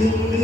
Yes,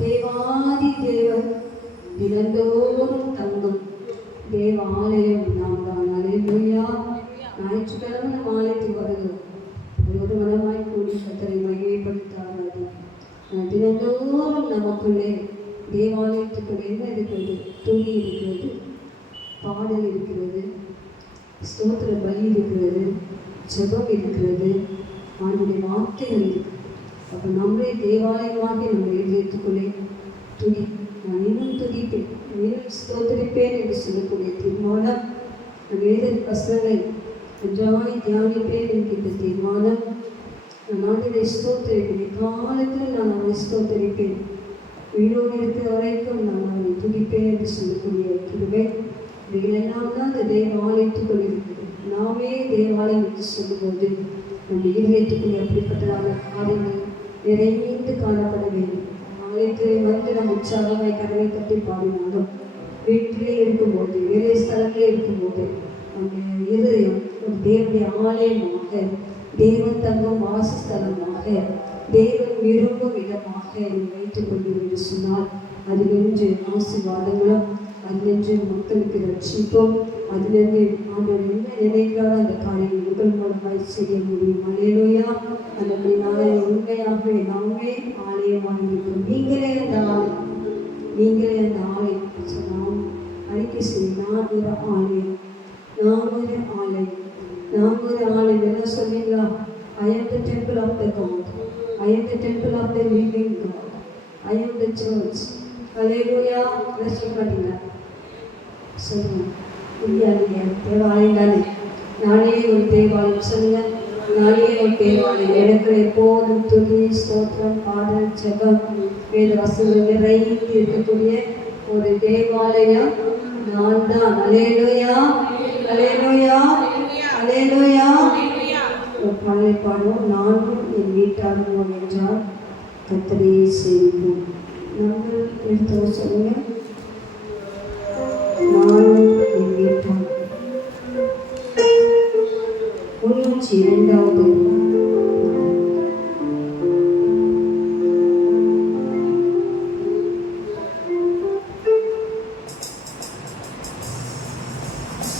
தேவாதி தேவன் தினந்தோறும் தங்கும் தேவாலயம் நாம் தான். அல்லேலூயா. ஞாயிற்றுக்கிழமை நம்ம ஆலயத்துக்கு வருகிறோம். ஒரு மனமாய் கூடி கர்த்தரை மகிமைப்படுத்தாது. தினந்தோறும் நமக்குள்ளே தேவாலயத்துக்குள்ளே என்ன இருக்கிறது? துணி இருக்கிறது, பாடல் இருக்கிறது, ஸ்தோத்திர பலி இருக்கிறது, ஜெபம் இருக்கிறது, அவனுடைய வார்த்தைகள் இருக்கு. அப்போ நம்மளே தேவாலயமாக நம்ம இதயத்துக்குள்ளே துதி, நான் இன்னும் துதிப்பேன், இன்னும் ஸ்தோத்திரிப்பேன் என்று சொல்லக்கூடிய தீர்மானம், வேத வசனங்களை நன்றாய் தியானிப்பேன் என்கின்ற தீர்மானம், நான் ஆண்டவரை ஸ்தோத்திரிப்பேன், காலத்தில் நான் அவனை ஸ்தோத்திரிப்பேன், உயிரோடு இருக்கிற வரைக்கும் நான் அவனை துதிப்பேன் என்று சொல்லக்கூடிய கிருபை, இவைகளெல்லாம் தான் அந்த தேவாலயத்துக்குள் இருக்கிறது. நாமே தேவாலயம் என்று சொல்லும்போது நம்ம இதயத்துக்குள்ளே அப்படிப்பட்டதான காரியங்கள் நிறைந்து காணப்பட வேண்டும். ஆலயத்தில் வந்து நம்ம உற்சாகமாய் கதவை தட்டி பாடினாலும், வீட்டிலே இருக்கும்போது, வேலை ஸ்தலத்திலே இருக்கும்போது, நம்ம இருதயம் ஒரு தேவனுடைய ஆலயமாக, தேவன் தங்கும் வாசஸ்தலமாக, தேவன் விரும்பும் இடமாக வைத்துக் கொள்கிறோம் என்று சொன்னால், அதிலிருந்து ஆசீர்வாதங்களும், அதிலிருந்து மக்களுக்கு ரட்சிப்போம், அதிலிருந்து ஆண்டவர் என்ன நினைக்கிறாரோ அந்த காரியம் உங்கள் மூலமாய் செய்ய முடியும். அல்லேலூயா. அந்த உண்மையாகவே நாமே ஆலயமாக இருக்கும். நீங்களே அந்த ஆலயம், நீங்களே அந்த ஆலயம். நாம் அறிக்கை செய்ய, நான் ஒரு ஆலயம், நான் ஒரு ஆலயம், நான் ஒரு ஆலயம். என்ன சொல்வீங்களா? I am the temple of the God. I am the temple of the living God. I am the church. அல்லேலூயா. சொல்றீங்களா? சொல்லுங்க. இல்லையா? தேவாலயம் தானே. நானே ஒரு தேவாலயம். சொல்லுங்க. நானே ஒரு தேவாலயம். எனக்கு எப்போதும் துதி, ஸ்தோத்திரம், பாடல், ஜெபம், வேத வசனங்கள் நிறைந்து இருக்கக்கூடிய ஒரு தேவாலயம் நான் தான். அல்லேலூயா. அல்லேலூயா. அல்லேலூயா. ஒரு பாடலை பாடுவோம். நானும் என் வீட்டாரும் என்றால் கர்த்தரையே சேவிப்போம். நம்ம எடுத்து சொல்லுங்க. நானும் என் வீட்டார். 102வது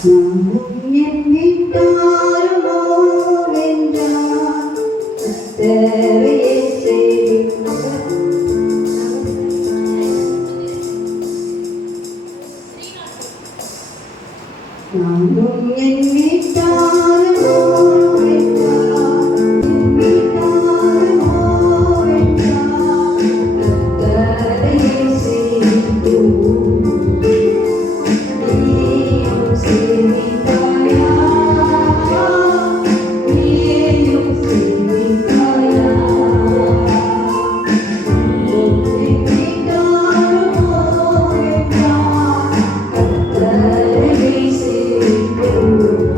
நானும் என் வீட்டாருமோ என்றார் கர்த்தரையே சேவிப்போம். நானும் என் வீட்டாருமோ என்றார், என் வீட்டாருமோ என்றார் கர்த்தரையே சேவிப்போம். நீயும் சேவிப்பாயா, நீயும் சேவிப்பாயா. நானும் என் வீட்டாருமோ என்றார் கர்த்தரையே சேவிப்போம்.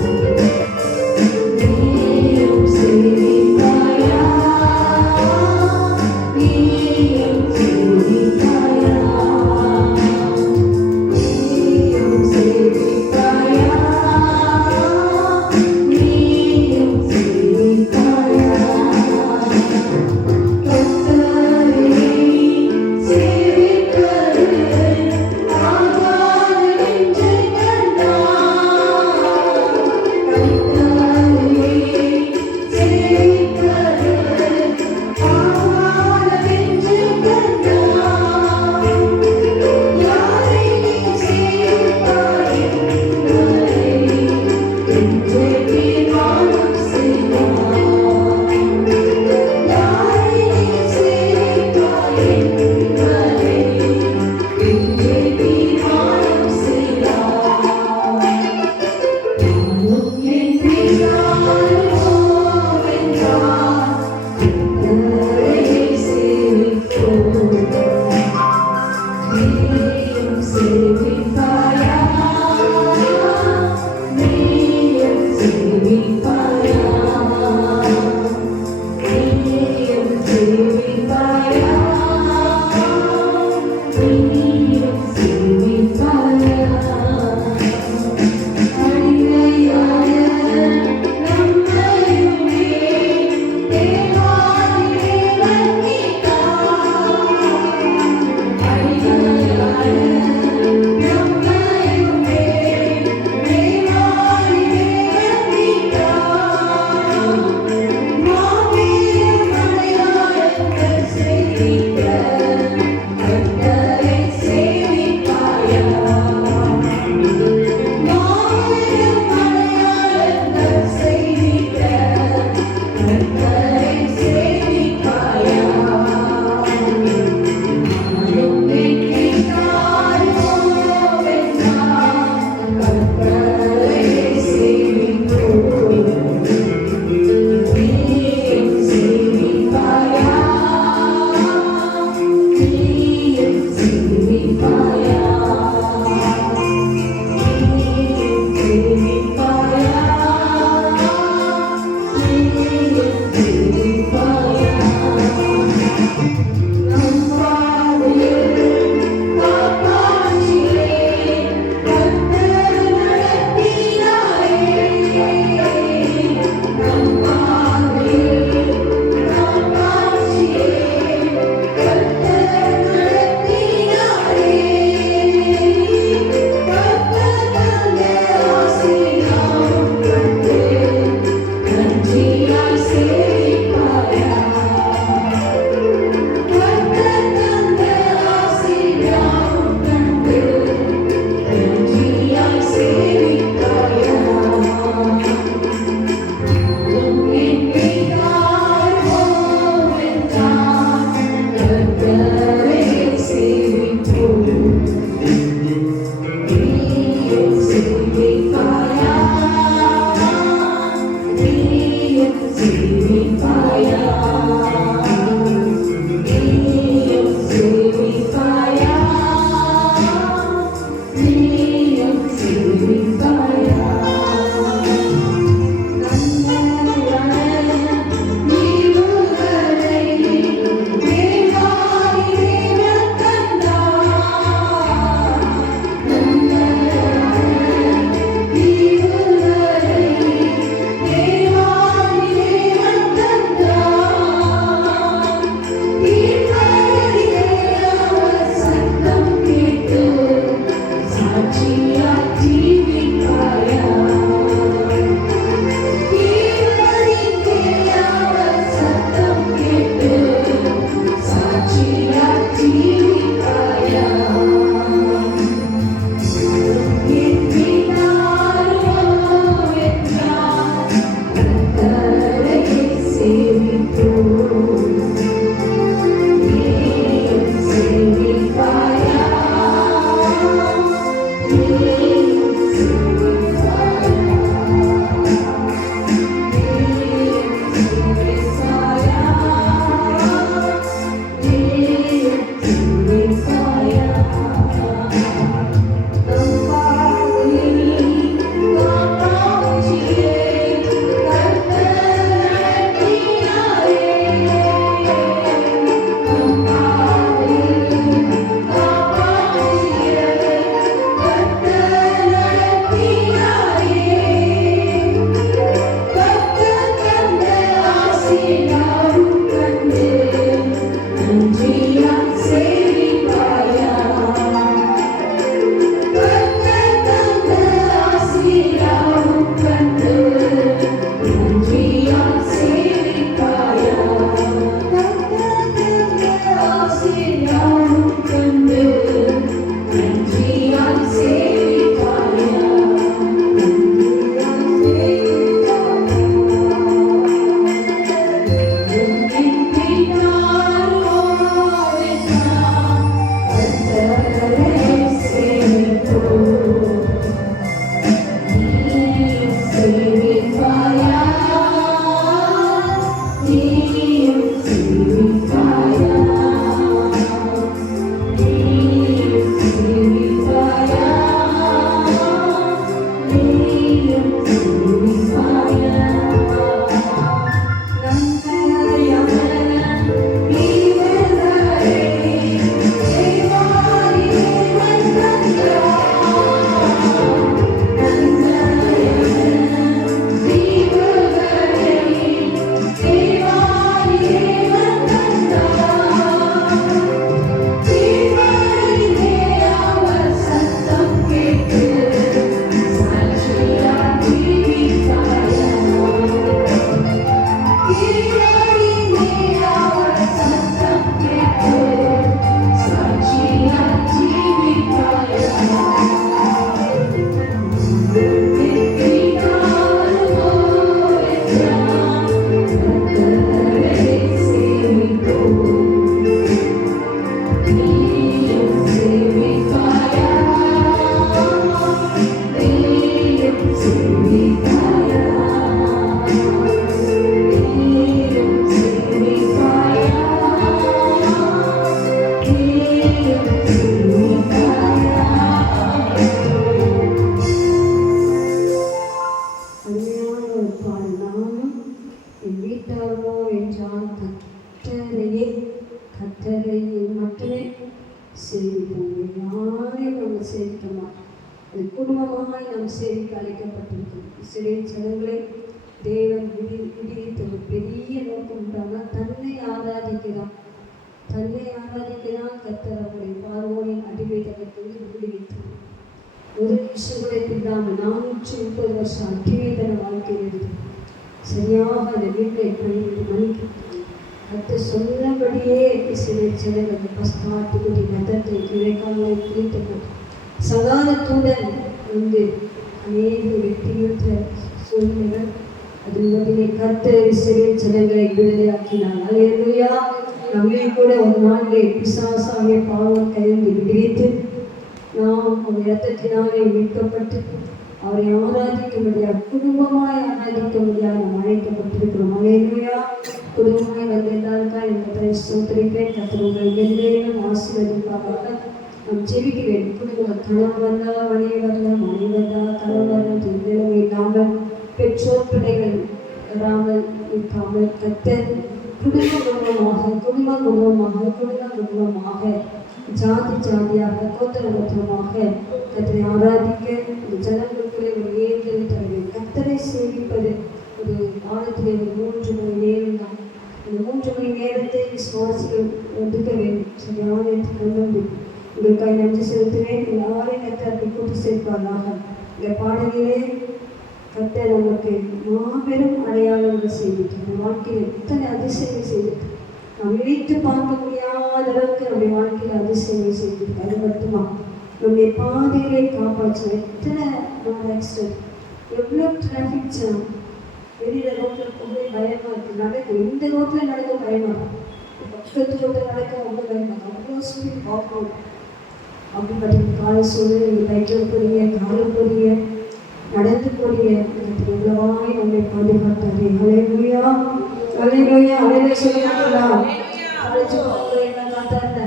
சேவிப்போம். யாரையும் நம்ம சேவிக்கமா, அது குடும்பமாய் நாம் சேவிக்க அழைக்கப்பட்டிருக்கோம். இஸ்ரவேல் ஜனங்களை தேவன் விடுவித்த ஒரு பெரிய நோக்கம் உண்டானால் தன்னை ஆராதிக்கிறான். கர்த்தர் அவருடைய பார்வோனின் அடிமைத்தனத்திலிருந்து விடுவித்தார். ஒரு நிமிஷம் கூட இல்லாமல் 430 வருஷம் அடிமைத்தன வாழ்க்கையில் சரியாக அந்த வீட்டை மணிக்கு கர்த்தர் சொன்னபடியே இஸ்ரவேல் ஜனங்கள் அந்த பஸ்தாட்டுக்குடி ரத்தத்தை இறைக்காமல் பிரித்தனர். சகாதத்துடன் அநேக வெற்றியுற்ற சூழ்நிலைகள் அதன் மத்தியிலே கர்த்தர் இஸ்ரவேல் ஜனங்களை விடுதலையாக்கினார். அல்லேலூயா. நம்மை கூட ஒரு நாளிலே பிசாசாகிய பாவம் கையிலிருந்து விடுவித்து நாம் ஒரு இரத்தத்தினாலே மீட்கப்பட்டு அவரை ஆராதிக்க முடியாது, குடும்பமாய் ஆராதிக்க முடியாது நாம் அழைக்கப்பட்டிருக்கிறோம். அல்லேலூயா. குடும்பமாய் வந்த எல்லாருக்காக இந்த ஸ்தோத்திரிப்பேன். கர்த்தர் உங்களை மென்மேலும் ஆசீர்வதிப்பாராக. நாம் ஜெபிக்க வேண்டும். குடும்பம் கணவன் வந்தா மணி வரல, மணி வந்தா கணவன் வரல, நிலைமை இல்லாமல் பெற்றோர் பிள்ளைகள் வராமல் இருக்காமல் கர்த்தர் குடும்பமாக ஜாதி ஜாதியாக கோத்திரமாக கர்த்தரை ஆராதிக்க இந்த ஜனங்களுக்குள்ளே ஒரு ஏற்கனவே தர வேண்டும். கர்த்தரை சேவிப்பது ஒரு வாரத்திலே ஒரு 3 மணி நேரம் தான். இந்த 3 மணி நேரத்தை விசுவாசிகள் ஒதுக்க வேண்டும். சரியான கொண்டு உங்களுக்காக நன்றி செலுத்துவேன். எல்லாரையும் கர்த்தரை கூட்டி சேர்ப்பார்களாக. இந்த பாடலிலே கர்த்தர் நமக்கு மாபெரும் அடையாளங்கள் செய்துட்டு நம்ம வாழ்க்கையில் எத்தனை அதிசயங்கள் செய்துட்டு நாம் நினைத்து பார்க்க முடியாத அளவுக்கு நம்முடைய வாழ்க்கையில் அதிசயங்கள் செய்துட்டு அது மட்டுமா நம்முடைய பாதைகளை காப்பாற்ற எத்தனை ஆக்சிடென்ட், எவ்வளோ டிராஃபிக் ஜாம், வெளியில் ரோட்டில் போகவே பயமாக இருக்குது. நடக்கும் இந்த ரோட்டில் நடக்க பயமாக இருக்கும், பக்கத்து ரோட்டில் நடக்க ரொம்ப பயமாக அவ்வளோ ஸ்பீட் பார்க்கணும். அப்படி பார்த்தீங்கன்னா காலை சூழ்நிலை நீங்கள் பைக்கில் போறீங்க, காரில் போறீங்க, நடந்து போறீங்க, எவ்வளவாய் நம்மை பாதுகாத்தாரு. அல்லேலூயா. அல்லேலூயா. அல்லேலூயா சொல்ல மாட்டீங்களா? என்ன காத்தாருங்க.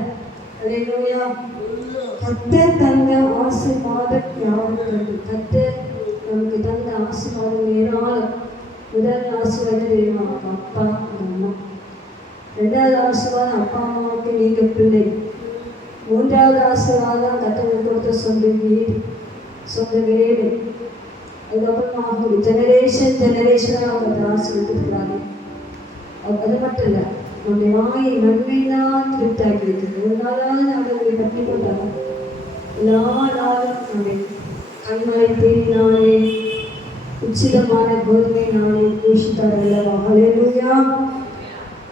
அல்லேலூயா. கர்த்தர் தந்த ஆசீர்வாதம் யாருக்கு? கர்த்தர் நமக்கு தந்த ஆசீர்வாதம் ஏராளம். முதல் ஆசீர்வாதம் தெரியுமா? அப்பா அம்மா. 2வது ஆசீர்வாதம் அப்பா அம்மாவுக்கு நீங்க பிள்ளை. 3வது ஆசீர்வாதம் கர்த்தர் கொடுத்த சொந்த வீடு, சொந்த வேலை. அதுக்கப்புறம் ஜெனரேஷனாக அவங்க ஆசீர்வதிக்கிறாங்க. அது மட்டும் இல்லை, நம்முடைய வாயை நன்மைதான் திருப்தாக்கி இருக்குது. ஒரு நாளாவது அவர்களை பற்றி கொண்டாங்க. எல்லா நாளும் நம்முடைய கண்மலை தேடினாலே உச்சிதமான கோதுமை நாளை பூஷித்தார் அல்லவா. அல்லேலூயா.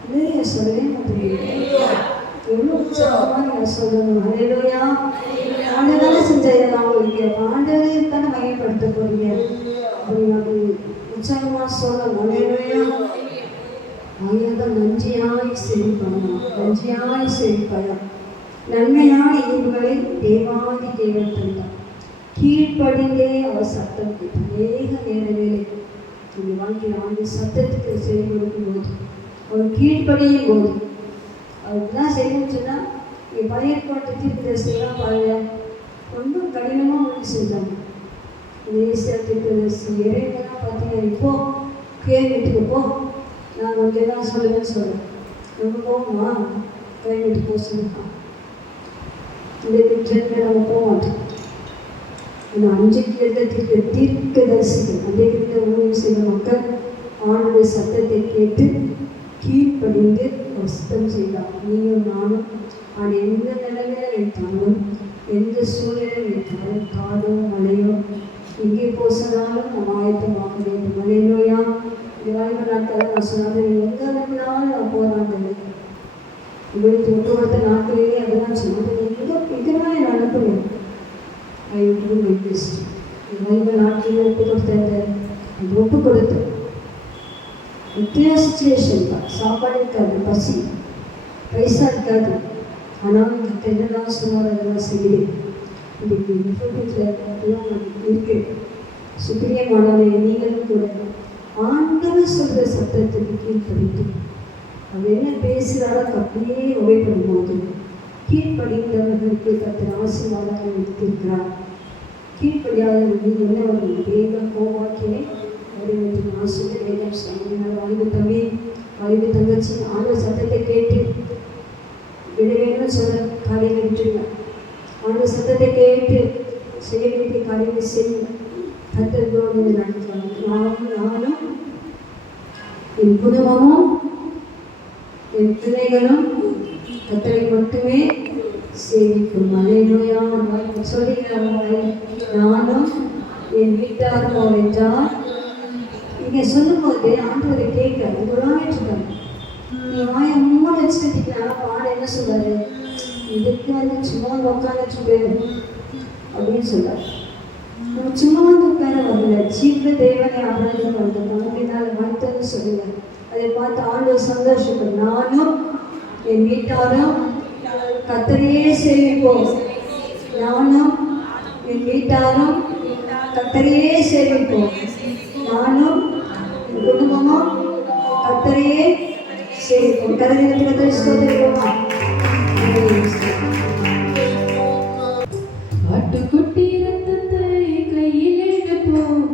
இல்லையா சொல்லவே மாட்டேங்க. எவ்வளோ உற்சாகமாக நீங்கள் சொல்லணும். அல்லேலூயா. ஆண்டவராக செஞ்சதெல்லாம் உங்களுக்கு ஆண்டவரை தானே மையப்படுத்த போறீங்க. அப்படி அது உற்சாகமாக சொல்லணும். அல்லேலூயா. ஆகியதான் நன்றியாய் செழிப்பணும், நன்றியாய் செழிப்பயம், நன்மையான ஈவுகளை தேவாதி தேவன் தந்தார். கீழ்ப்படிந்தே அவர் சத்தம் கேட்டார். அநேக நேரங்களிலே இந்த வாழ்க்கையில் ஆண்டு சத்தத்துக்கு செய்து கொடுக்கும் போது அவர் கீழ்ப்படியும் போது அவருக்கு தான் செய்யணும்னு சொன்னால் என் பழைய ஏற்பாட்டு தீர்க்கதரிசியெல்லாம் பாருங்க ரொம்ப கடினமாக ஒன்று செஞ்சாங்க. தேசிய தீர்க்கதரிசி இறைவெல்லாம் பார்த்தீங்கன்னா இப்போ கேள்விட்டுக்கு போ, நான் உங்க எல்லாம் சொல்லுவேன்னு சொல்கிறேன். நம்ம போகுமா கைவிட்டு போக சொல்லுவான். இந்த ட்ரெண்டில் நம்ம போக மாட்டோம். அந்த 5 தீர்க்கதரிசிகள் அன்றைக்கு ஊழியம் செய்த மக்கள் ஆண்டுடைய சத்தத்தை கேட்டு கீழ்ப்படிந்து சுத்தம் செய்தார். நீயும் நானும் அவன் எந்த நிலைமையில வைத்தாலும், எந்த சூழ்நிலை வைத்தாலும், காடோ மழையோ எங்கே போசனாலும் நம்ம ஆயத்தமாக வேண்டும். மலையிலோயா இந்த வாய்ப்பு நாட்கள் நான் சொன்னேன், எங்கே அனுப்பினாலும் நான் போராண்டது உங்களுக்கு ஒட்டுமொத்த நாட்களிலேயே அதெல்லாம் சொன்னது இதெல்லாம் நான் அனுப்புவேன். வாய்ப்பு நாட்களில் ஒப்பு கொடுத்தேன், ஒப்பு கொடுத்தேன். எத்தனையோ சுச்சுவேஷன் தான், சாப்பாடு இருக்காது, பசி, பைசா இருக்காது, ஆனால் எனக்கு என்னெல்லாம் சொன்னாலும் அதெல்லாம் செய்யுது. இன்னைக்கு இருக்கு சுப்பிரியமானே. நீங்களும் கூட ஆண்டவர் சொல்கிற சத்தத்துக்கு கீழ்ப்படித்து அவர் என்ன பேசுகிறாலும் அப்படியே உபயோகப்படும் போது கீழ்ப்படிந்தவர்களுக்கு கர்த்தர் ஆசீர்வாதமாக வைத்திருக்கிறார். கீழ்ப்படியாதவர்கள் என்ன வரும்? தேவ கோவாக்கினை வாய்ப்பு தம்பி, வாய்ப்பு தங்கச்சி ஆண்டவர் சத்தத்தை கேட்டு விட வேணும்னு சொல்ல காலையில் விட்டுருங்க. சத்தத்தை கேட்டு செய்ய வேண்டிய காரியத்தை செய்யும். கர்த்தரோடு நடத்துவாங்க. நானும் என் குடும்பமும் என் பிள்ளைகளும் கர்த்தரை மட்டுமே சேவிக்கும். அல்லேலூயா. சொல்லுகிறாங்க, நானும் என் வீட்டாரும் என்றால் இங்கே சொல்லும்போது ஆண்டவரை கேட்கிறார். இதெல்லாம் வச்சுக்காங்க, நீ வாயை மூணு வச்சுக்கிட்டீங்கன்னா பாட என்ன சொல்றாரு, இதுக்கு சும்மா உட்காந்துட்டு அப்படின்னு சொல்றாரு. நம்ம சும்மா உட்கார வரல, ஜீவ தேவனை ஆராதனை பண்றோம். நம்மளால வாழ்த்தன்னு சொல்லுங்க. அதை பார்த்து ஆண்டவர் சந்தோஷப்படும். நானும் என் வீட்டாரும் கர்த்தரையே சேவிப்போம். நானும் என் வீட்டாரும் கர்த்தரையே சேவிப்போம். நானும் என் குடும்பமும் கர்த்தரையே சேவிப்போம். கர்த்தரை ஸ்தோத்திரிப்போமா? ஆட்டுக்குட்டி ரத்தத்தை கையில் எடுப்போம்,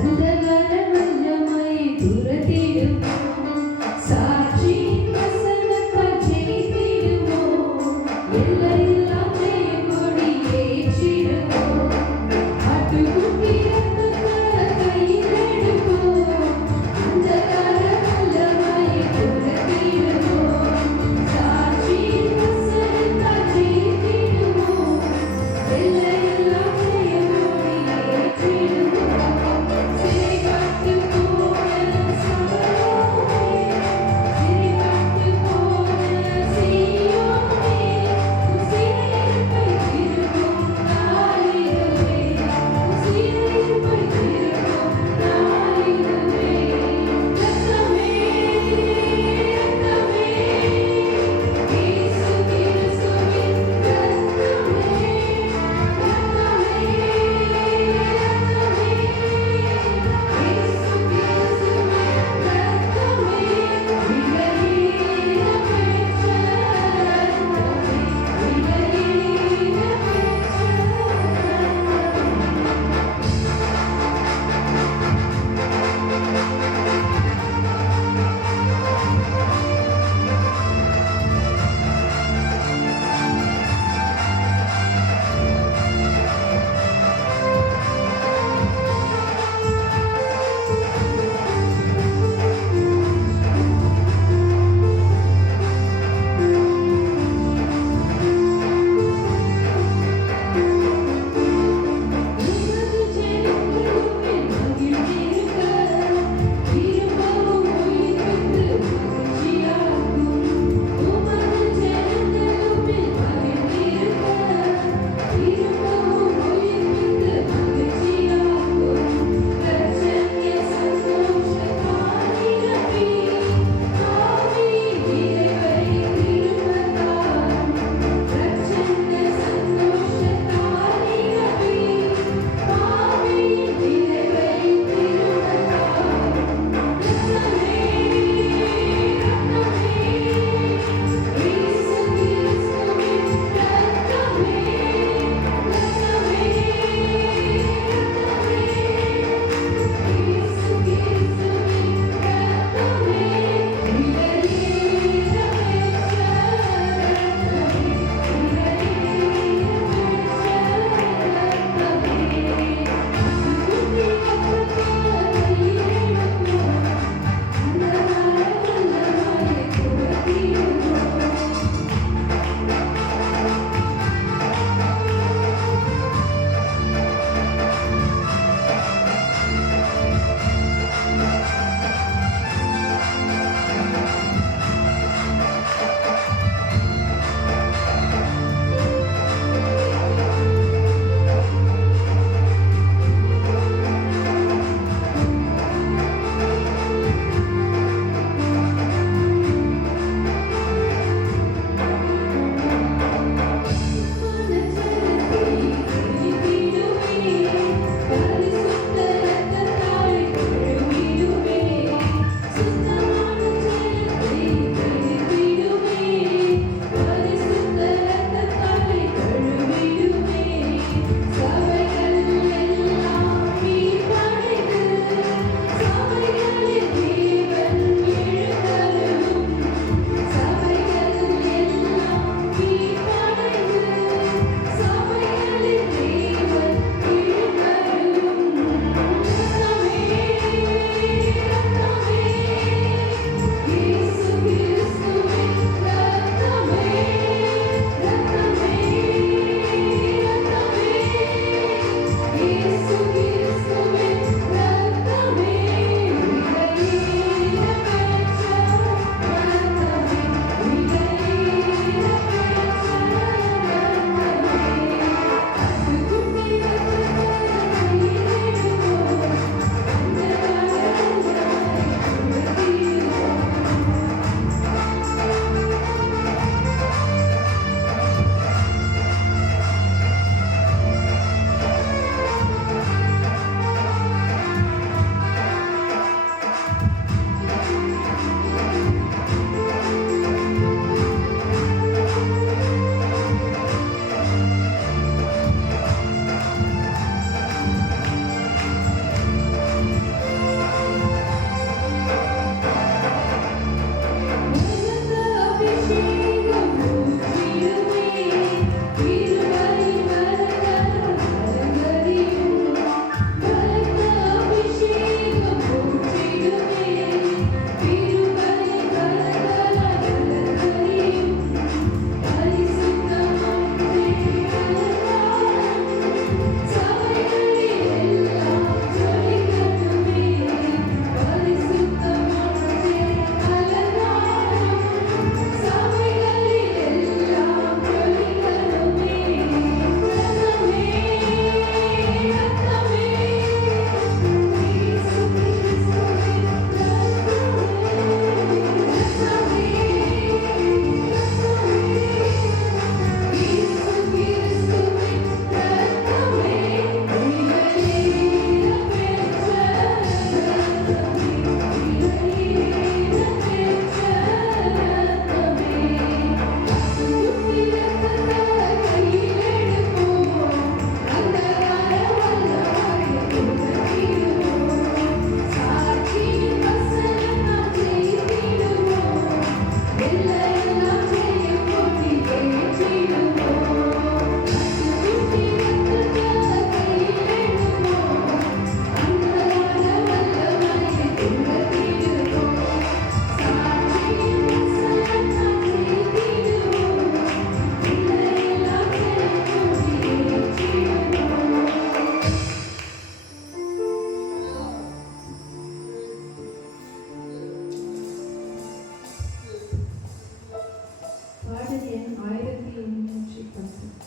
அந்தகார வல்லமை துரத்திடுவோம், சாட்சியின் வசனத்தால் ஜெயித்திடுவோம், எல்லையில்லா ஜெயக்கொடி ஏற்றிடுவோம். ஆட்டுக்குட்டி ரத்தத்தை கையில் எடுப்போம், அந்தகார வல்லமை துரத்திடுவோம், சாட்சியின் வசனத்தால்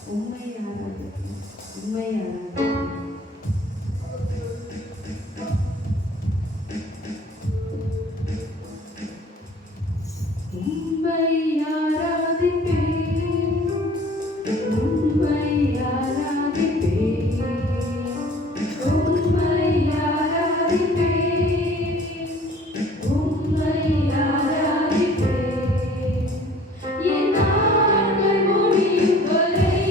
உம்மை ஆராதிக்கிறேன், உம்மை ஆராதிக்கிறேன். உம்மை ஆராதிப்பேன், உம்மை ஆராதிப்பேன், உம்மை ஆராதிப்பேன், உம்மை ஆராதிப்பேன். என் நாட்கள் முடியும் வரை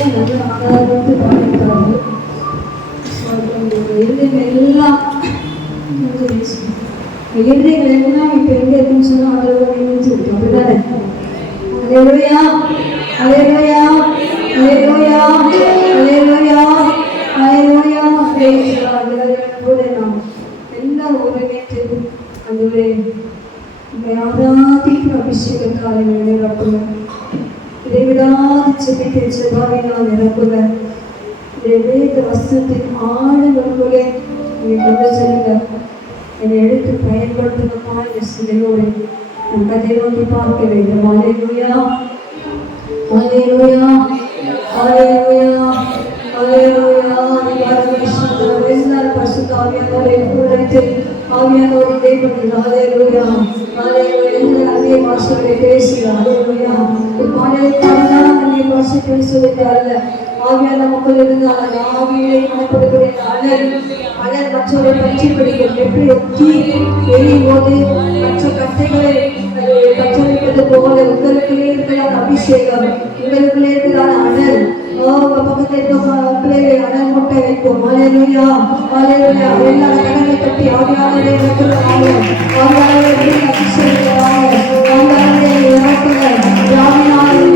நல்ல ஆதாரத்து பாடிட்டாரு. இருதயங்கள் எல்லாம் இருதயங்கள் எல்லாம் இப்போ எங்கே இருக்குன்னு சொன்னால் ஆண்டவரை நினைச்சிருக்கு. அப்படிதானே? அல்லேலூயா, அல்லேலூயா, அல்லேலூயா, அல்லேலூயா, அல்லேலூயா. கூட நாம் எல்லாம் ஒருங்கிணைத்து ஆண்டவரே உம்மை ஆராதிக்கிற அபிஷேகத்தால் என்னை நிரப்புக. இடைவிடாது செபித்து செவ்வாயினால் நிரப்புக. வேத வஸ்திரத்தின் ஆளுகளுக்குள்ளே நீ கொண்டு செல்லுங்க. என்னை எடுத்து பயன்படுத்துங்கப்பா. இந்த சிலையோடு நம் கதை நோக்கி பார்க்க வேண்டும். அல்லேலூயா, அல்லேலூயா, அல்லேலூயா, அல்லேலூயா. எல்லாரும் பரிசுத்த ஆவியானவரை உரைத்து ஆவியானவரை தேவன் அல்லேலூயா, அல்லேலூயா. அதே பாஷைகளை பேசுகிறார். அல்லேலூயா. பாடலை பாடினால் அதே பாஷை பேசுவதற்கு அல்ல, ஆவியான மக்கள் இருந்தால் அந்த ஆவியை மனப்படுகிற அலர் மற்றவரை பற்றி பிடிக்கும். எப்படி ஒத்தி எரியும் போது மற்ற கட்டைகளை பற்றவைப்பது போல உங்களுக்குள்ளே இருக்கிறான் அபிஷேகம், உங்களுக்குள்ளே இருக்கிறான் அனல். பக்கத்தில் இருக்கிற அனல் முட்டை வைக்கும். அல்லேலூயா, அல்லேலூயா. எல்லா கடனை கட்டி ஆவியானவரை வைக்கிறாங்க. ஆவியானவரை அபிஷேகமாக ஆவியானவரை இறக்குங்க. ஆவியானவரை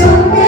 Something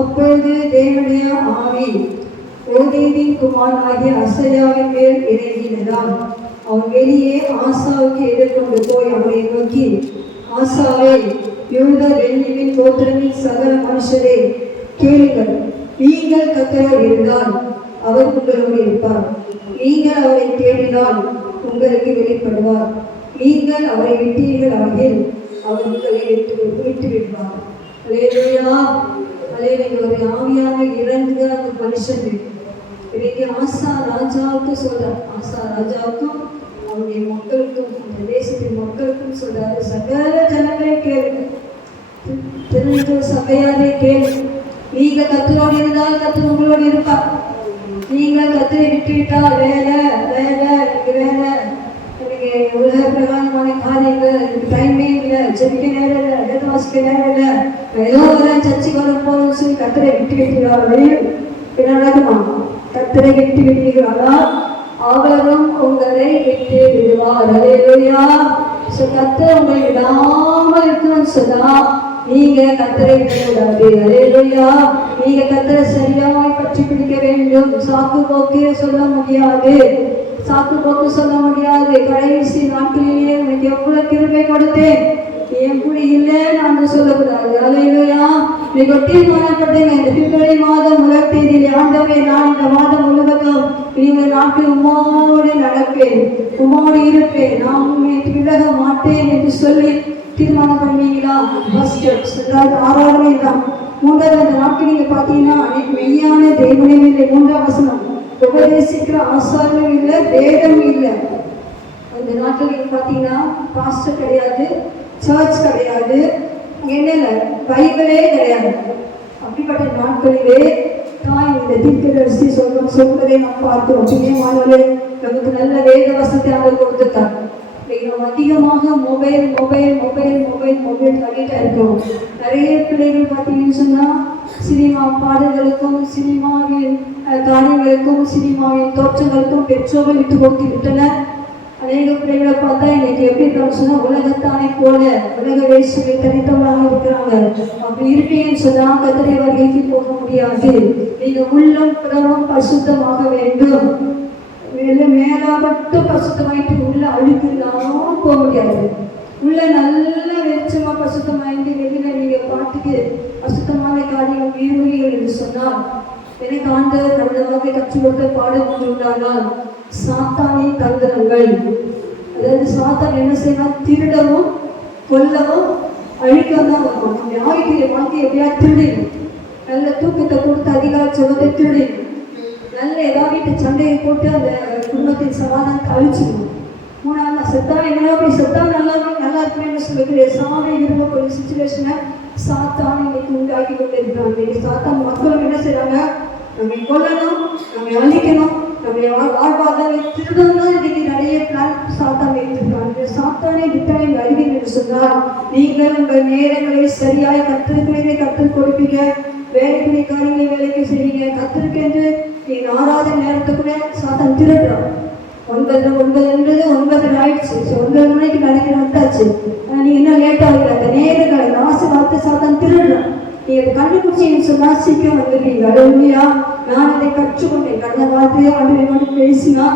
அப்பொழுது தேவனுடைய ஆவி ஓதேதின் குமாரனாகிய அசரியாவின் மேல் இறங்கினதால் அவன் வெளியே ஆசாவுக்கு எதிர்கொண்டு போய் அவனை நோக்கி, ஆசாவே, யூதா பென்யமீன் கோத்திரத்தின் சகல மனுஷரே, கேளுங்கள். நீங்கள் கர்த்தரோடு இருந்தால் அவர் உங்களோடு இருப்பார். நீங்கள் அவரை தேடினால் உங்களுக்கு வெளிப்படுவார். நீங்கள் அவரை விட்டீர்கள் ஆகில் அவர் உங்களை விட்டு விடுவார். அல்லேலூயா, அல்லேலூயா. ஒரு ஆவியாக இறங்குகிற அந்த மனுஷன் இன்னைக்கு ஆசா ராஜாவுக்கும் சொல்றார். ஆசா ராஜாவுக்கும் அவருடைய மக்களுக்கும் அந்த தேசத்தின் மக்களுக்கும் சொல்றாரு, சகல ஜனங்களே கேளுங்க, திரும்ப சபையாரே கேளுங்க. நீங்க கர்த்தரோடு இருந்தால் கர்த்தர் உங்களோடு இருப்பார். நீங்கள் கர்த்தரை விட்டுவிட்டால் வேலை வேலை வேலை, எனக்கு உலக பிரகாரமான காரியங்கள், எனக்கு டைமே இல்லை, ஜெபிக்க நேரம் இல்லை, வேத வாசிக்க நேரம் இல்லை, ஏதோ வர சர்ச்சைக்கு வரப்போன்னு சொல்லி கர்த்தரை விட்டு விட்டுகிறார்கள். என்ன நடக்குமா? கர்த்தரை விட்டு விடுகிறாரா? அவரும் உங்களை விட்டு விடுவார். அல்லேலூயா. கர்த்தர் உங்களை விடாமல் இருக்கணும்னு சொன்னா நீங்க கத்தரை விடக்கூடாது. அல்லேலூயா. நீங்க கத்தரை சரியாய் பற்றி பிடிக்க வேண்டும். சாக்கு போக்கு சொல்ல முடியாது. சாக்கு போக்கு சொல்ல முடியாது. கடைசி நாட்களிலே உனக்கு எவ்வளவு கிருபை கொடுத்தேன், என் கூட இல்லைன்னு நான் சொல்லக்கூடாது. அல்லேலூயா. நீங்க தீர்மானப்பட்டீங்க, இந்த பிப்ரவரி மாதம் 1 தேதியிலே ஆண்டவரே நான் இந்த மாதம் முழுவதும் இந்த நாட்டில் உம்மோடு நடப்பேன், உம்மோடு இருப்பேன், நான் உண்மை விலக மாட்டேன் என்று சொல்லி தீர்மானம் பண்ணுவீங்களா? அதாவது ஆராதனை தான். மூன்றாவது அந்த நாட்கள் நீங்க பார்த்தீங்கன்னா மெய்யான தேவனும் இல்லை. 3ஆம் வசனம், உபதேசிக்கிற ஆசாரியும் இல்லை, வேதமும் இல்லை. அந்த நாட்கள் நீங்க பார்த்தீங்கன்னா பாஸ்டர் கிடையாது, சர்ச் கிடையாது, என்ன இல்லை, பைபிளே கிடையாது. அப்படிப்பட்ட நாட்களிலே தான் இந்த தீர்க்கதரிசி சொல்வதை நாம் பார்த்தோம். பிரியமானவர்களே, நமக்கு நல்ல வேத வசத்தை அவர் கொடுத்துட்டார். நம்ம அதிகமாக mobile mobile mobile mobile mobile பண்ணிட்டு இருக்கோம். நிறைய பிள்ளைகள் பார்த்தீங்கன்னு சொன்னா சினிமா பாடல்களுக்கும் சினிமாவின் காரியங்களுக்கும் சினிமாவின் தோற்றங்களுக்கும் பெற்றோர்கள் விட்டு கொடுத்து விட்டனர். அநேக பிள்ளைகளை பார்த்தா இன்னைக்கு எப்படி இருக்கான்னு சொன்னா உலகத்தானை போல உலக வேஷங்களை தனித்தவர்களாக இருக்கிறாங்க. அப்படி இருப்பீங்கன்னு சொன்னா கத்தரை வருகைக்கு போக முடியாது. நீங்க உள்ளம் புறமும் பரிசுத்தமாக வேண்டும். மேலா மட்டும் பரிசுத்தமாயிட்டு உள்ள அழுக்குனாலும் போக முடியாது. உள்ள நல்ல வெளிச்சமா பரிசுத்தமாயிட்டு வெளியில நீங்க பாட்டுக்கு அசுத்தமான காரியங்கள் வீடுகள் என்று சொன்னால் எனக்கு ஆண்டவர் கடவுளாக கற்றுக் கொடுத்த பாடம் ஒன்று உண்டானால் சாத்தானின் தந்திரங்கள். அதாவது சாத்தான் என்ன செய்யலாம், திருடவும் கொல்லவும் அழிக்கவும் தான் வரும். நம்ம ஆவிக்குரிய வாழ்க்கை எப்படியா திருடிடும். நல்ல தூக்கத்தை கொடுத்து அதிகார சொல்வதை திருடிடும். நல்ல ஏதாவது வீட்டு சண்டையை போட்டு அந்த குடும்பத்தின் சமாதானத்தை அழிச்சிடும். மூணாவது செத்தா என்ன அப்படி செத்தா நல்லா இருக்குன்னு சொல்லிட்டு சாமி விரும்பக்கூடிய சுச்சுவேஷனை சாத்தான் இன்னைக்கு உண்டாக்கி கொண்டு இருக்கிறாங்க. இன்னைக்கு சாத்தான் மக்கள் என்ன செய்யறாங்க, நம்ம கொல்லணும், நம்ம அழிக்கணும், நம்ம வாழ்வாதார திருடணும் தான் இன்னைக்கு நிறைய பிளான் சாத்தான் வைத்திருக்கிறாங்க. சாத்தானே விட்டானை அறிவீங்க என்று சொன்னால் நீங்கள் உங்கள் நேரங்களை சரியாய் கற்றுக் கொடுப்பீங்க. வேலைக்குரிய காரியங்களை வேலைக்கு செய்வீங்க. கத்திருக்கென்று நீங்க ஆராதனை நேரத்தை கூட சாத்தான் திருடுறான். 9 ஆயிடுச்சு, 9 மணிக்கு நினைக்கிற வந்தாச்சு, நீங்க என்ன லேட் ஆகல. அந்த நேரங்களை நாசு பார்த்து சாத்தான் திருடுறான். நீங்க கண்டுபிடிச்சீங்கன்னு சொன்னா சீக்கிரம் வந்துருவீங்க. அழுமையா நான் இதை கற்றுக்கொண்டேன். கடந்த காலத்திலே ஆண்டு பேசினா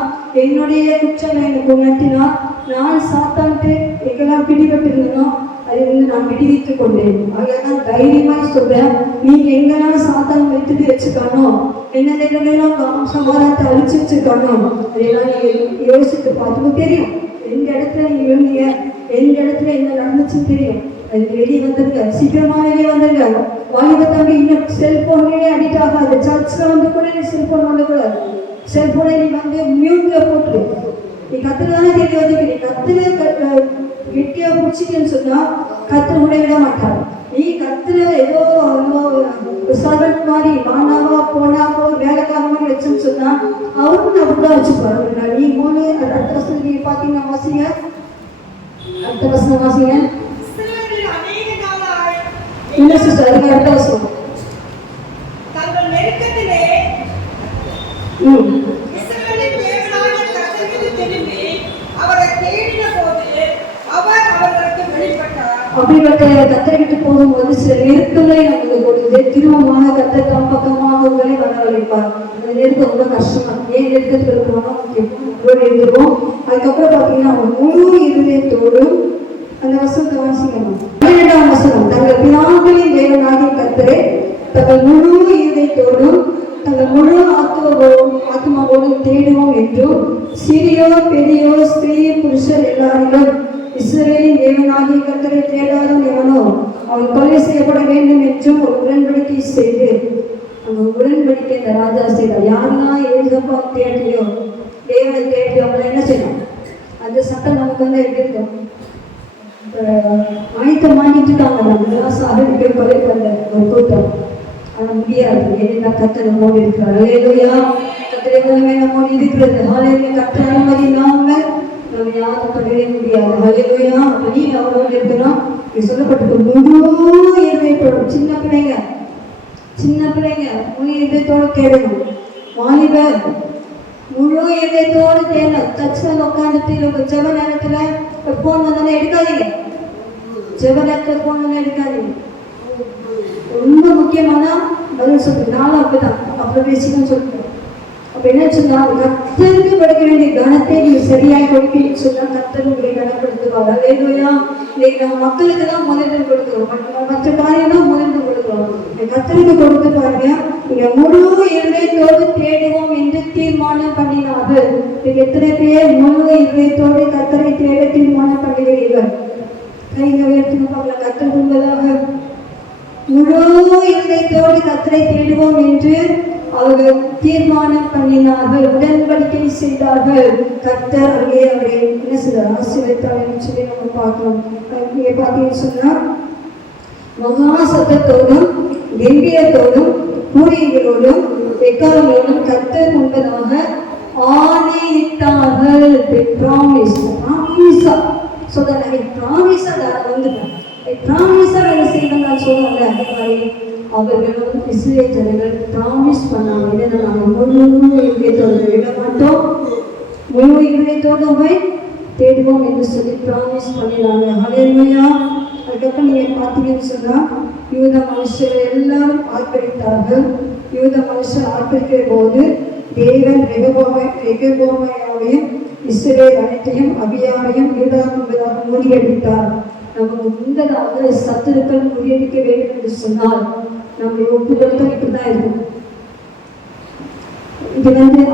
என்னுடைய குற்றம் எனக்கு உணர்த்தினா நான் சாத்தான்ட்டு எங்கெல்லாம் பிடிபட்டு இருந்தனோ அதிலிருந்து நான் விடுவித்துக் கொண்டேன். அதெல்லாம் தைரியமா சொல்றேன். நீங்க எங்கெல்லாம் சாத்தான் வைத்துட்டு வச்சுக்கணும், என்னெல்லாம் சமாதானத்தை அழிச்சு வச்சிருக்கணும், அதெல்லாம் நீங்க யோசித்து பார்த்துக்கும் தெரியும். எந்த இடத்துல நீங்க இருந்தீங்க, எந்த இடத்துல என்ன நடந்துச்சுன்னு தெரியும். அதுக்கு வெளியே வந்துருங்க, சீக்கிரமா வெளியே வந்துருங்க. வாலிப தம்பி இன்னும் செல்போன்லேயே அடிக்ட் ஆகாது. சர்ச்ல வந்து கூட நீ செல்போன் வந்துக்கூடாது. செல்போனை நீ வந்து மியூட்ல போட்டு நீ கத்துலதானே தேடி வந்து நீ கத்துல கெட்டியா பிடிச்சிக்கன்னு சொன்னா கத்துல விட மாட்டாரு. நீ கத்துல ஏதோ சர்வெண்ட் மாதிரி வானாவா போனாவோ வேலைக்காரமாக வச்சுன்னு சொன்னா அவருக்கு அப்படிதான் வச்சுப்பாரு. நீ மூணு அடுத்த வருஷம் நீங்க பாத்தீங்கன்னா வாசிங்க, அடுத்த வருஷம் வாசிங்க. இல்ல சிஸ்டர், அதுக்கு அடுத்த வருஷம் தங்கள் நெருக்கத்திலே இஸ்ரவேலின் தேவனாகிய கர்த்தருக்கு திரும்பி அவரை தேடின போது அவர் அவர்களுக்கு வெளிப்பட்டார். அப்படிப்பட்ட கத்தரிக்கிட்டு போகும்போது சில நெருக்கங்களை நமக்கு கொடுத்து திரும்பமாக கத்தர் தம் பக்கமாக உங்களை வரவழைப்பார். அந்த நெருக்கம் ரொம்ப கஷ்டமா. ஏன் நெருக்கத்துக்கு இருக்கிறோம் இருந்துருவோம். அதுக்கப்புறம் பார்த்தீங்கன்னா முழு இருதயத்தோடும் அந்த வசனத்தை வாசிக்கணும். 12ஆம் வசனம், தங்கள் பிதாக்களின் தேவனாகிய கர்த்தரை தங்கள் முழு இருதயத்தோடும் தங்கள் முழு ஆத்மாவோடும் தேடுவோம் என்றும் சிறியோர் பெரியோர் ஸ்திரீ புருஷர் எல்லாரிலும் இஸ்ரவேலின் தேவனாகிய கர்த்தரை தேடாலும் எவனோ அவன் கொலை செய்யப்பட வேண்டும் என்றும் ஒரு உடன்படிக்கை செய்து அந்த உடன்படிக்கை இந்த ராஜா செய்தார். யாரெல்லாம் ஏசப்பா தேடலையோ தேவனை தேடி அவங்களை என்ன செய்யணும், அந்த சட்டம் நமக்கு வந்து எப்படி இருக்கும், ஆயத்தம் வாங்கிட்டு இருக்காங்க. நம்ம சாதனை கொலை பண்ண ஒரு கூட்டம் அது முடியாது. ஏன்னா கர்த்தர் நம்மோடு இருக்கிறார். அல்லேலூயா. கர்த்தர் நம்மோடு இருக்கிறது. ஹல்லேலூயா. கர்த்தர் அனுமதி இல்லாம நம்ம யாரும் தொடரவே முடியாது. ஹல்லேலூயா. நீ அவரோடு இருக்கணும். சொல்லப்பட்டிருக்கு முழு இதயத்தோடு. சின்ன பிள்ளைங்க முழு இதயத்தோடு தேடணும். வாலிபர் முழு இதயத்தோடு தேடணும். சர்ச்சில் உட்காந்துட்டு ஜெப நேரத்துல போன் வந்தாலும் எடுக்காதீங்க. ஜெப நேரத்துல போன் வந்தாலும் எடுக்காதீங்க. ரொம்ப முக்கியமான பதில் சொல்றேன். நானும் அப்படிதான் அப்புறம் பேசிக்கன்னு சொல்லிட்டேன். அப்ப என்ன சொன்னா, கர்த்தருக்கு கொடுக்க வேண்டிய கனத்தை நீ சரியாய் கொடுப்பீன்னு சொன்னா கர்த்தர் உங்களை கனப்படுத்துவார். அல்லேலூயா. இன்னைக்கு நம்ம மக்களுக்கு தான் முதலிடம் கொடுக்கிறோம், மற்ற காரியம் தான் முதலிடம் கொடுக்கிறோம். கர்த்தருக்கு கொடுத்து பாருங்க, நீங்க முழு இருதயத்தோடு தேடுவோம் என்று தீர்மானம் பண்ணினார்கள். எத்தனை பேர் முழு இருதயத்தோடு கர்த்தரை தேட தீர்மானம் பண்ணுகிறீர்கள்? கைங்க உயர்த்துங்க பார்க்கலாம். கர்த்தர் உங்களாக முழு இருதயத்தோடு கர்த்தரை தேடுவோம் என்று அவர்கள் தீர்மானம் பண்ணினார்கள், உடன்படிக்கை செய்தார்கள். கர்த்தர் அங்கே அவரை என்ன செய்தார்? ஆசீர்வதித்தார் என்று சொல்லி நம்ம பார்க்கிறோம். இங்கே பார்த்தீங்கன்னு சொன்னா, மகா சத்தத்தோடும் கம்பீரத்தோடும் பூரிகளோடும் எக்காரங்களோடும் கர்த்தர் முன்பதாக ஆணையிட்டார்கள். So that I promise that வந்துட்டேன். I promise that I செய்வேன் நான் சொன்னேன். அதே மாதிரி அவர்களும் இஸ்ரேல் ஜனங்கள் ப்ராமிஸ் பண்ணாங்க, இதை நாங்கள் முழு இதயத்தோடு விட மாட்டோம், முழு இதயத்தோடு போய் தேடுவோம் என்று சொல்லி ப்ராமிஸ் பண்ணினாங்க. ஹல்லேலூயா. அதுக்கப்புறம் நீங்கள் பார்த்தீங்கன்னு சொன்னால், யூத மனுஷர்கள் எல்லாரும் ஆர்ப்பரித்தார்கள். யூத மனுஷர் ஆர்ப்பரிக்கிற போது தேவன் ரெகொபோமையாவையும் இஸ்ரவேல் அனைத்தையும் அபியாவையும் யூதாவுக்கு முறியடித்தார். நமக்கு முன்னதாக சத்துருக்கள் முறியடிக்க வேண்டும் என்று சொன்னால் நம்முடைய ஒப்புதல்கள் இப்படிதான் இருக்கும். இது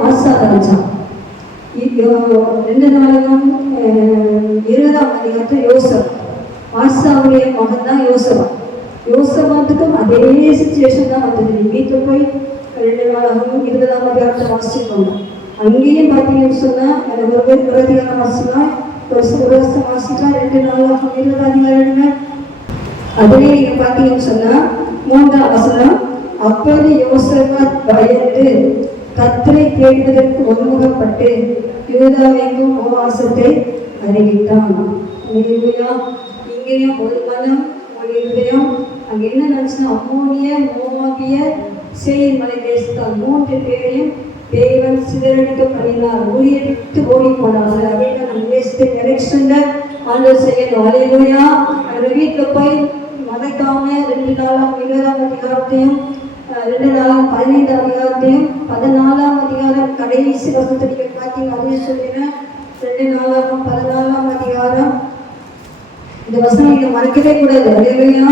ஆசா ராஜா 2 நாளும் 20ஆம் அதிகாரத்தில் யோசப், ஆசாவுடைய மகன் தான் யோசபா. யோசபாத்துக்கும் அதே சிச்சுவேஷன் தான் வந்தது. நீ வீட்டில் போய் 2 நாளாகவும் 20ஆம் அதிகாரத்தை வாசிக்கணும். அங்கேயும் பார்த்தீங்கன்னு சொன்னா ஒரு அதிகாரம் வாசிக்கலாம், ஒரு வருஷம் வாசிக்கலாம். 2 நாளாகவும் 20 அதிகாரம். அதிலே நீங்க பார்த்தீங்கன்னு சொன்னா 3ஆம் வசனம், அப்போது யோசபாத் பயந்து கர்த்தரை தேடுவதற்கு ஒருமுகப்பட்டு யூதாவெங்கும் உபவாசத்தை அறிவித்தான். இங்கேயும் ஒரு மனம் ஒரு இதயம். அங்கே என்ன நினைச்சுன்னா, அம்மோனிய மோவாபிய சேயீர் மலை தேசத்தால் 3 பேரையும் தேவன் சிதறடிக்க பண்ணினார், ஊழியடித்து ஓடி போனார்கள். அதே நம்ம தேசத்தின் எலெக்ஷன்ல ஆண்டவர் செய்யணும். அல்லேலூயா. அந்த வீட்டில் போய் மறைக்காம 2 நாளாம் 20ஆம் அதிகாரத்தையும் 2 நாளாம் 15ஆம் அதிகாரத்தையும் 14ஆம் அதிகாரம் கடைசி வசனத்தை நீங்க பார்த்தீங்க. அதையும் சொல்லிடுறேன். 2 நாளாம் 14ஆம் அதிகாரம் இந்த வசனம் நீங்க மறைக்கவே கூடாது. அல்லேலூயா.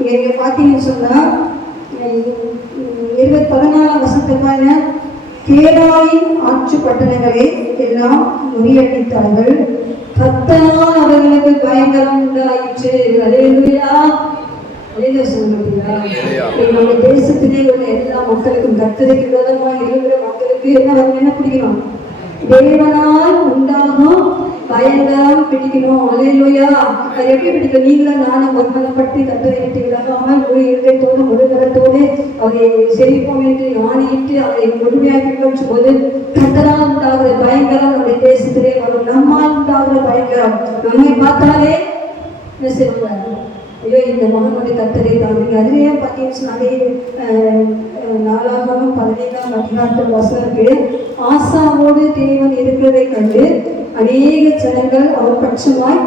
நீங்க பார்த்தீங்கன்னு சொன்னா 14ஆம் வசனத்தை பாருங்க. கேடாயின் ஆட்சி பட்டணங்களை எல்லாம் முறியடித்தார்கள், கர்த்தரால் அவர்களுக்கு பயங்கரம் உண்டாயிற்று. அல்லேலூயா. நம்ம தேசத்திலே உள்ள எல்லா மக்களுக்கும், கர்த்தருக்கு விரோதமாக இருக்கிற மக்களுக்கு என்ன பிடிக்கணும்? தேவனால் உண்டாகும் பயங்கரம் பிடிக்கணும். அல்லேலூயா. அது எப்படி பிடிக்கும்? நீங்களும் நானும் ஒருமனப்பட்டு கர்த்தரை விட்டு விலகாமல் முழு இதயத்தோடு முழு கரத்தோடு அவரை செழிப்போம் என்று ஆணையிட்டு அவரை முழுமையாக பின்பற்றும் போது கர்த்தரால் உண்டாகிற பயங்கரம் நம்முடைய தேசத்திலே வரும். நம்மால் உண்டாகிற பயங்கரம் நம்மை பார்த்தாலே என்ன செய்வாங்க? ஐயோ, இந்த மகனுடைய கர்த்தரை தாங்க. அதுலேயே பார்த்தீங்கன்னா அதே 4ஆம் 15ஆம் அதிகாரத்தில் வசனத்திற்கு, ஆசாவோடு தேவன் இருக்கிறதை கண்டு அநேக ஜனங்கள் அவர் பட்சமாய்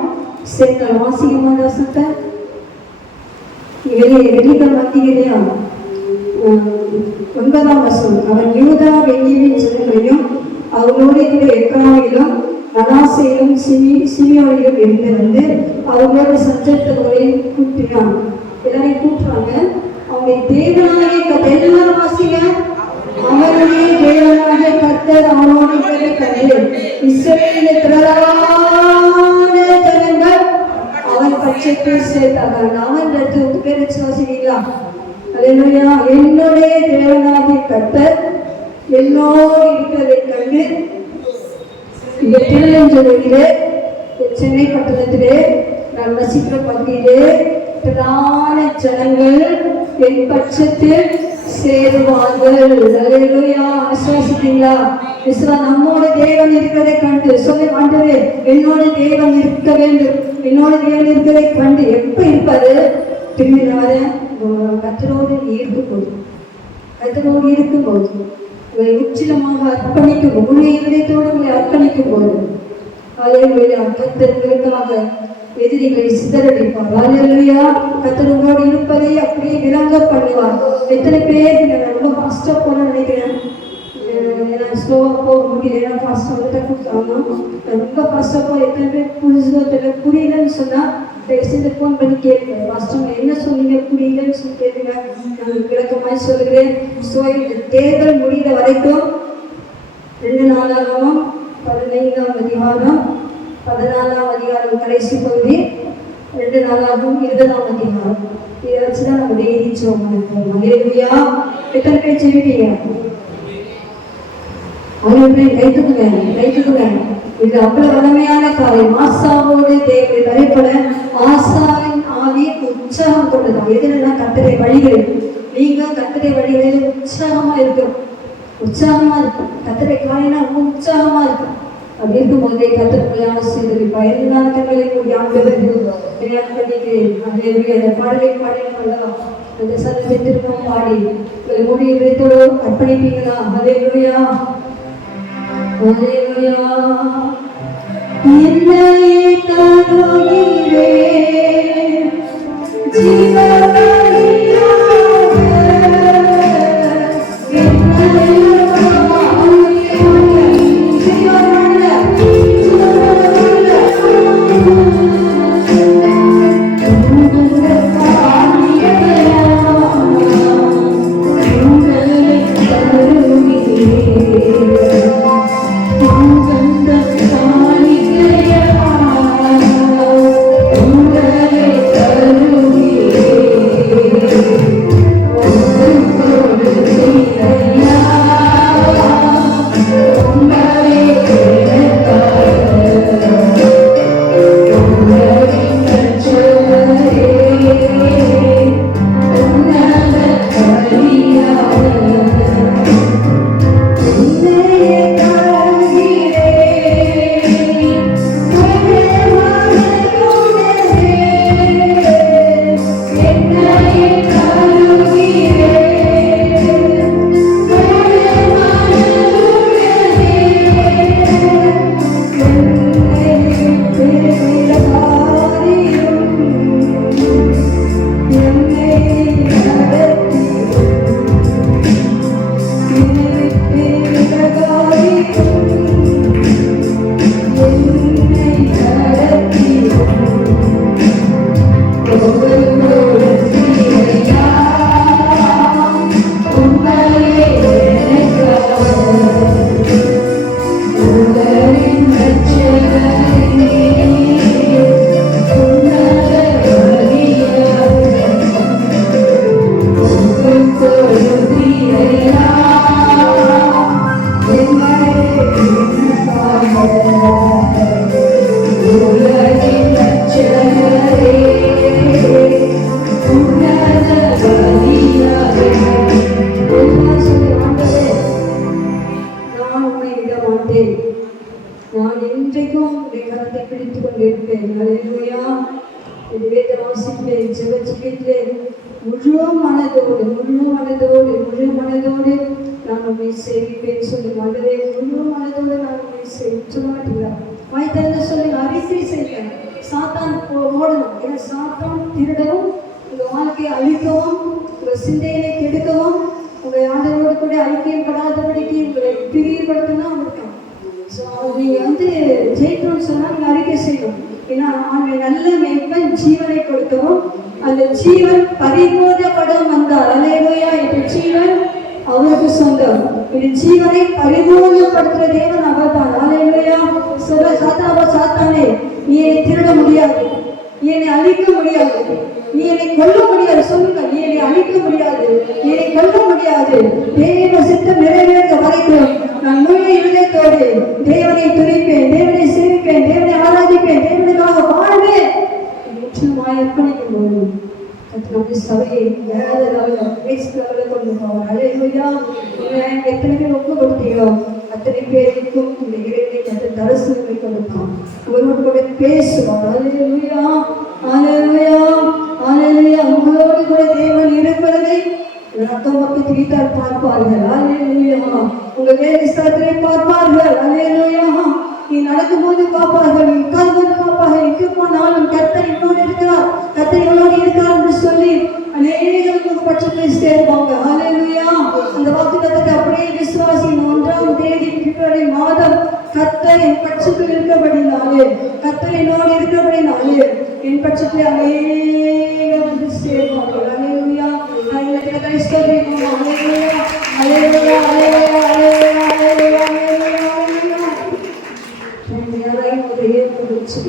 சேர்ந்தார். வாசிகமான வசனத்தை வெள்ளிக்கிழமை மத்தியிலேயா 9ஆம் வசனம், அவன் யூதா பென்யமீன் ஜனங்களையும் அவர்களோடு இருக்கிற எப்ராயிமிலும் மனாசேயிலும் சிமியோனிலும் இருந்து வந்து அவர்களோட சஞ்சரித்தவர்களையும் கூட்டினான். எல்லாரையும் கூட்டுறாங்க. அவங்களுடைய தேவனாகிய கர்த்தர், எல்லாரும் வாசிங்க, அவருடைய தேவனாகிய கர்த்தர் அவனோடு இருக்கிறதை கண்டு இஸ்ரவேலின் திரளான ஜனங்கள் அவன் பட்சத்தில் சேர்த்தார்கள். அவன் பேர் வச்சு வாசிங்களா? அல்லேலூயா. என்னுடைய தேவனாகிய கர்த்தர் என்னோடு இருக்கிறதை கண்டு திருநெல்வேலியிலே, சென்னை பட்டணத்திலே நான் வசிக்கிற பகுதியிலே பிரதான ஜனங்கள் என் பட்சத்தில் சேருவார்கள். அல்லேலூயா. விசுவாசித்தீங்களா? நம்மோட தேவன் இருக்கிறதை கண்டு சொல்லி, ஆண்டவரே என்னோட தேவன் இருக்க வேண்டும், என்னோட தேவன் இருக்கிறதை கண்டு. எப்ப இருப்பாரு? திரும்பி கர்த்தரோடு இருக்கும்போது, கர்த்தரோடு இருக்கும்போது உங்களை உச்சிலமாக அர்ப்பணிக்கும், முழு இதயத்தோடு உங்களை அர்ப்பணிக்கும் போது, அல்லேலூயா, கர்த்தர்களுக்காக எதிரிகளை சிதறடிப்பார். ஹல்லேலூயா. கர்த்தர் உங்களோடு இருப்பதை அப்படியே விளங்க பண்ணுவார். எத்தனை பேர் நான் ரொம்ப ஃபாஸ்ட்டாக போன நினைக்கிறேன், எனக்கு ஸ்லோவாக போக முடியல, ஏன்னா ஃபாஸ்ட்டாக வந்துட்டு கொடுத்தாங்க. ரொம்ப ஃபாஸ்ட்டாக போய் எத்தனை பேர் புரியலன்னு சொன்னால் தயவுசெய்து ஃபோன் பண்ணி கேட்பேன். ஃபாஸ்ட்டாக என்ன சொன்னீங்க புரியலன்னு சொல்லி கேட்குங்க, நான் விளக்கமாய் சொல்லுகிறேன். ஸோ இந்த தேர்தல் முடிகிற வரைக்கும் 2 நாளாகவும் 15ஆம் அதிகாரம் 14ஆம் அதிகாரம் கடைசி பகுதி, 2 நாளாகவும் 20ஆம் அதிகாரம், இதை வச்சுதான் நம்ம டெய்லி ஜெபம் பண்ணுவோம். ஹல்லேலூயா. எத்தனை பேர் ஜெபிப்பீங்க? கைத்துக்குங்க. இது அவ்வளவு வலிமையான காரியம். ஆசாவோடு தேவனை வழிபட ஆசாவின் ஆவி உற்சாகம் கொண்டதான். எதுனா கர்த்தரை வழிகள், நீங்க கர்த்தரை வழிகளில் உற்சாகமா இருக்கும். கர்த்தரை காலையினா ரொம்ப உற்சாகமா இருக்கும். அப்படி இருக்கும்போதே கர்த்தரை ஆசீர்வதிப்பார். எல்லா கண்களையும் ஆண்டவர் பண்ணிக்கிறேன். அந்த பாடலை பாடலாம், அந்த சத்தத்தை திரும்பவும் பாடி உங்கள் மொழி விதத்தோடு அர்ப்பணிப்பீங்களா? ஹல்லேலூயா. ஹல்லேலூயா. என்னையே தருகிறேன் ஜீவபலியாக, என்னையே நான் என்றைக்கும் உடைய கரத்தை பிடித்துக் கொண்டிருப்பேன். ஹல்லேலூயா. இது வேத வாசிப்பிலே ஜெபத்திலே முழு மனதோடு நான் உண்மை சேவிப்பேன் சொல்லி மகளே, முழு மனதோடு நான் உண்மை சேவிப்பேன் சொல்ல மாட்டீங்களா? வாய்த்தா சொல்லி அறிக்கை செய்வேன். சாத்தான் ஓடணும். ஏன்னா சாத்தான் திருடவும், உங்கள் வாழ்க்கையை அழிக்கவும், உங்கள் சிந்தையினை கெடுக்கவும், உங்கள் ஆண்டவரோடு கூட ஐக்கியப்படாதபடிக்கு உங்களை பிரியப்படுத்தணும் இருக்கான். ஸோ நீங்கள் ஜெயிக்கணும்னு சொன்னால் நீங்கள் அறிக்கை செய்யணும். ஏன்னா அவன் நல்ல மேற்பன் ஜீவனை கொடுக்கவும், அந்த ஜீவன் பரிபூர்ணப்படும் வந்தார். ஹல்லேலூயா. இந்த ஜீவன் அவருக்கு சொந்தம். இந்த ஜீவனை பரிபூர்ணப்படுத்துகிற தேவன் அவர் தான். ஹல்லேலூயா. சாத்தானே, நீ என்னை திருட முடியாது, நீ என்னை அழிக்க முடியாது, நீ என்னை கொல்ல முடியாது. சொல்லுங்க, நீ என்னை அழிக்க முடியாது, நீ என்னை கொல்ல முடியாது. தேவ சித்தம் நிறைவேற வரைக்கும் நான் முழு இதயத்தோடு தேவனை துதிப்பேன், தேவனை சேவிப்பேன், தேவனை ஆராதிப்பேன், தேவனுக்காக வாழ்வேன். முற்றிலுமாய் அர்ப்பணிக்கும் போது நம்முடைய சபையை வேற லெவலில் கொண்டு போவார். ஹல்லேலூயா. எத்தனை பேர் ஒப்பு கொடுத்தீங்களோ அத்தனை பேருக்கும் இந்த இறைவனை அந்த தரிசனங்களை கொடுப்பான். உங்களோடு கூட பேசுவார். ஹல்லேலூயா. ஹல்லேலூயா. ஹல்லேலூயா. உங்களோடு கூட தேவன் இருக்கிறதை அக்கம் பக்கத்து வீட்டார் பார்ப்பார்கள். ஹல்லேலூயா. உங்க வேலை ஸ்தலத்திலே பார்ப்பார்கள். ஹல்லேலூயா. நீ நடக்கும்போது பார்ப்பார்கள், நீ உட்கார்ந்து பார்ப்பார்கள், எங்கு போனாலும் கர்த்தர் என்னோடு இருக்கிறார், கர்த்தர் என்னோடு இருக்கிறார் என்று சொல்லி அநேகருக்கு பட்சத்தில் சேர்ப்பாங்க. ஹல்லேலூயா. அந்த வாக்குத்தத்தத்தை அப்படியே விசுவாசி. 1ஆம் தேதி பிப்ரவரி மாதம் கர்த்தர் என் பட்சத்தில் இருக்கிறபடினாலே, கர்த்தர் என்னோடு இருக்கிறபடினாலே என் பட்சத்தில் அநேகம் வந்து சேர்ப்பாங்க. ஹல்லேலூயா. கர்த்தரை ஸ்தோத்திரிப்போம். ஹல்லேலூயா, ஹல்லேலூயா, ஹல்லேலூயா, ஹல்லேலூயா, ஹல்லேலூயா, ஹல்லேலூயா. யாரையும் ஒரு ஏற்பு வச்சு